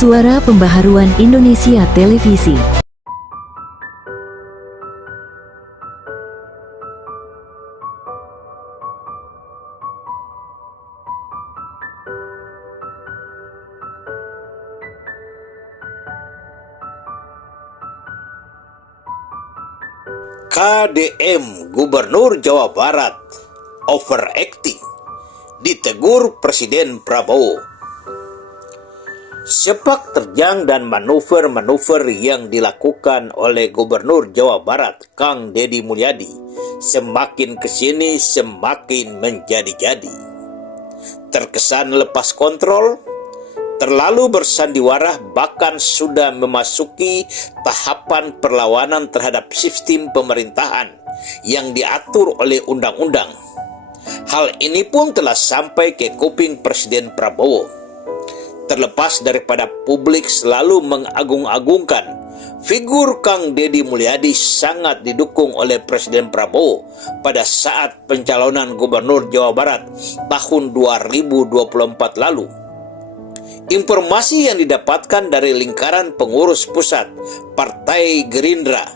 Suara Pembaharuan Indonesia Televisi. KDM Gubernur Jawa Barat overacting, ditegur Presiden Prabowo. Sepak terjang dan manuver-manuver yang dilakukan oleh Gubernur Jawa Barat Kang Deddy Mulyadi semakin kesini semakin menjadi-jadi. Terkesan lepas kontrol, terlalu bersandiwara, bahkan sudah memasuki tahapan perlawanan terhadap sistem pemerintahan yang diatur oleh undang-undang. Hal ini pun telah sampai ke kuping Presiden Prabowo. Terlepas daripada publik selalu mengagung-agungkan, figur Kang Deddy Mulyadi sangat didukung oleh Presiden Prabowo pada saat pencalonan Gubernur Jawa Barat tahun 2024 lalu. Informasi yang didapatkan dari lingkaran pengurus pusat Partai Gerindra,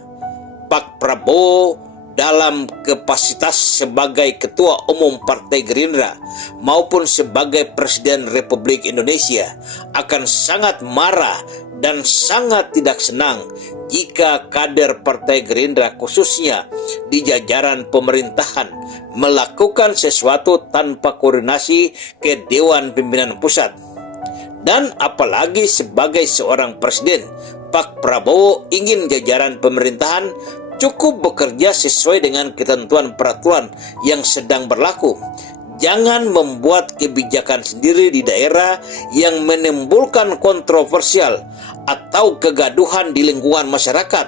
Pak Prabowo dalam kapasitas sebagai Ketua Umum Partai Gerindra maupun sebagai Presiden Republik Indonesia akan sangat marah dan sangat tidak senang jika kader Partai Gerindra khususnya di jajaran pemerintahan melakukan sesuatu tanpa koordinasi ke Dewan Pimpinan Pusat. Dan apalagi sebagai seorang presiden, Pak Prabowo ingin jajaran pemerintahan cukup bekerja sesuai dengan ketentuan peraturan yang sedang berlaku. Jangan membuat kebijakan sendiri di daerah yang menimbulkan kontroversial atau kegaduhan di lingkungan masyarakat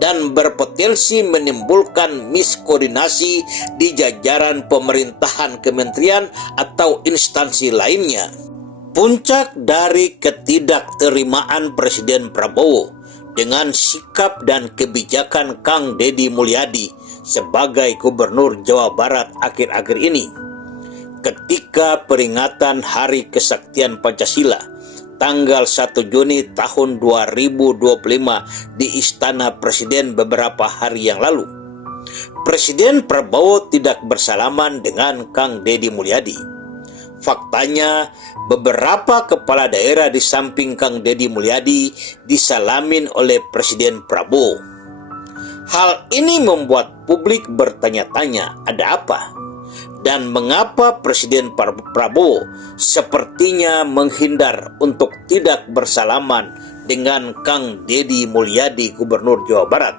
dan berpotensi menimbulkan miskoordinasi di jajaran pemerintahan kementerian atau instansi lainnya. Puncak dari ketidakterimaan Presiden Prabowo dengan sikap dan kebijakan Kang Deddy Mulyadi sebagai Gubernur Jawa Barat akhir-akhir ini, ketika peringatan Hari Kesaktian Pancasila tanggal 1 Juni tahun 2025 di Istana Presiden beberapa hari yang lalu, Presiden Prabowo tidak bersalaman dengan Kang Deddy Mulyadi. Faktanya, beberapa kepala daerah di samping Kang Deddy Mulyadi disalamin oleh Presiden Prabowo. Hal ini membuat publik bertanya-tanya, ada apa? Dan mengapa Presiden Prabowo sepertinya menghindar untuk tidak bersalaman dengan Kang Deddy Mulyadi, Gubernur Jawa Barat?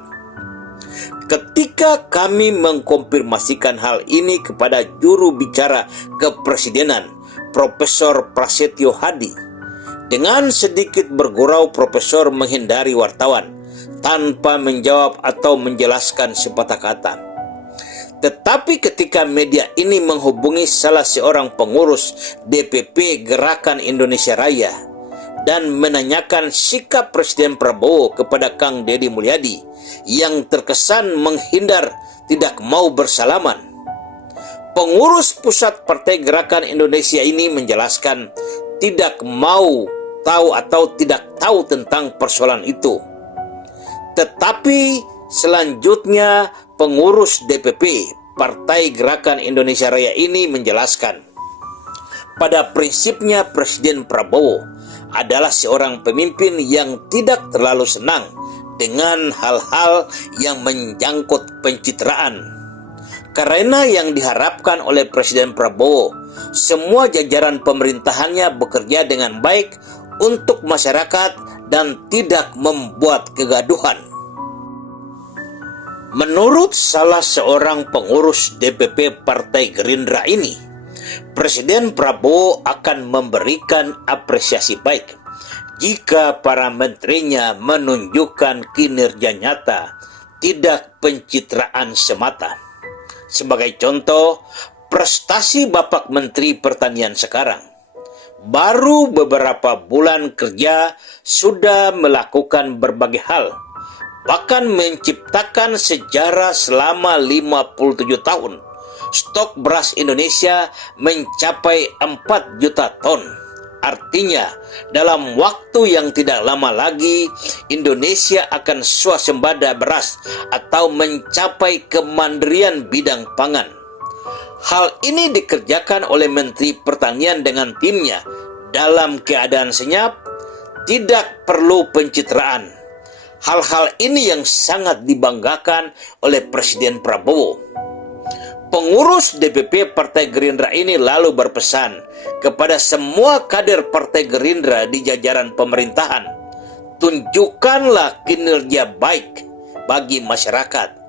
Ketika kami mengkonfirmasikan hal ini kepada juru bicara kepresidenan, Profesor Prasetyo Hadi, dengan sedikit bergurau Profesor menghindari wartawan tanpa menjawab atau menjelaskan sepatah kata. Tetapi ketika media ini menghubungi salah seorang pengurus DPP Gerakan Indonesia Raya dan menanyakan sikap Presiden Prabowo kepada Kang Deddy Mulyadi yang terkesan menghindar, tidak mau bersalaman, pengurus pusat Partai Gerakan Indonesia ini menjelaskan tidak mau tahu atau tidak tahu tentang persoalan itu. Tetapi selanjutnya pengurus DPP Partai Gerakan Indonesia Raya ini menjelaskan, pada prinsipnya Presiden Prabowo adalah seorang pemimpin yang tidak terlalu senang dengan hal-hal yang menyangkut pencitraan. Karena yang diharapkan oleh Presiden Prabowo, semua jajaran pemerintahannya bekerja dengan baik untuk masyarakat dan tidak membuat kegaduhan. Menurut salah seorang pengurus DPP Partai Gerindra ini, Presiden Prabowo akan memberikan apresiasi baik jika para menterinya menunjukkan kinerja nyata, tidak pencitraan semata. Sebagai contoh, prestasi Bapak Menteri Pertanian sekarang, baru beberapa bulan kerja sudah melakukan berbagai hal, bahkan menciptakan sejarah selama 57 tahun. Stok beras Indonesia mencapai 4 juta ton. Artinya, dalam waktu yang tidak lama lagi, Indonesia akan swasembada beras atau mencapai kemandirian bidang pangan. Hal ini dikerjakan oleh Menteri Pertanian dengan timnya dalam keadaan senyap, tidak perlu pencitraan. Hal-hal ini yang sangat dibanggakan oleh Presiden Prabowo. Pengurus DPP Partai Gerindra ini lalu berpesan kepada semua kader Partai Gerindra di jajaran pemerintahan, tunjukkanlah kinerja baik bagi masyarakat.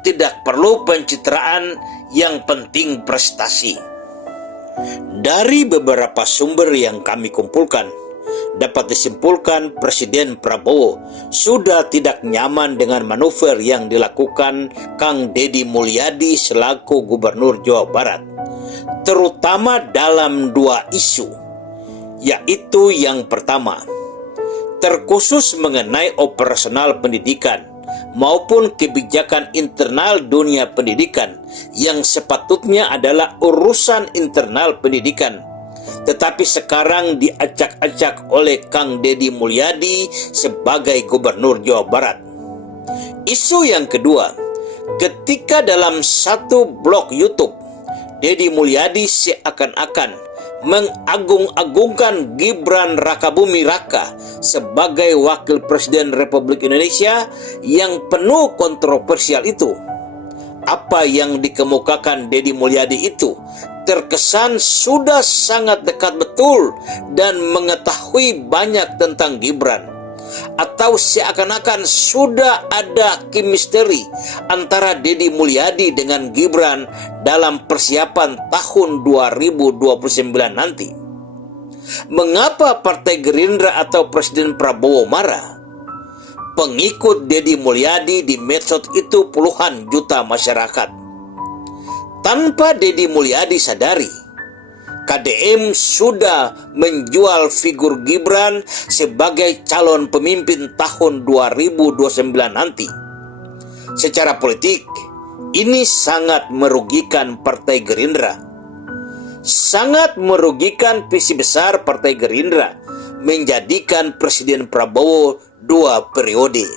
Tidak perlu pencitraan, yang penting prestasi. Dari beberapa sumber yang kami kumpulkan, dapat disimpulkan Presiden Prabowo sudah tidak nyaman dengan manuver yang dilakukan Kang Deddy Mulyadi selaku Gubernur Jawa Barat, terutama dalam dua isu, yaitu yang pertama, terkhusus mengenai operasional pendidikan maupun kebijakan internal dunia pendidikan yang sepatutnya adalah urusan internal pendidikan, tetapi sekarang diacak-acak oleh Kang Deddy Mulyadi sebagai Gubernur Jawa Barat. Isu yang kedua, ketika dalam satu blog YouTube, Deddy Mulyadi seakan-akan mengagung-agungkan Gibran Rakabumi Raka sebagai Wakil Presiden Republik Indonesia yang penuh kontroversial itu. Apa yang dikemukakan Deddy Mulyadi itu terkesan sudah sangat dekat betul dan mengetahui banyak tentang Gibran, atau seakan-akan sudah ada chemistry antara Deddy Mulyadi dengan Gibran dalam persiapan tahun 2029 nanti. Mengapa Partai Gerindra atau Presiden Prabowo marah? Pengikut Deddy Mulyadi di medsos itu puluhan juta masyarakat. Tanpa Deddy Mulyadi sadari, KDM sudah menjual figur Gibran sebagai calon pemimpin tahun 2029 nanti. Secara politik, ini sangat merugikan Partai Gerindra. Sangat merugikan visi besar Partai Gerindra menjadikan Presiden Prabowo 2 periode.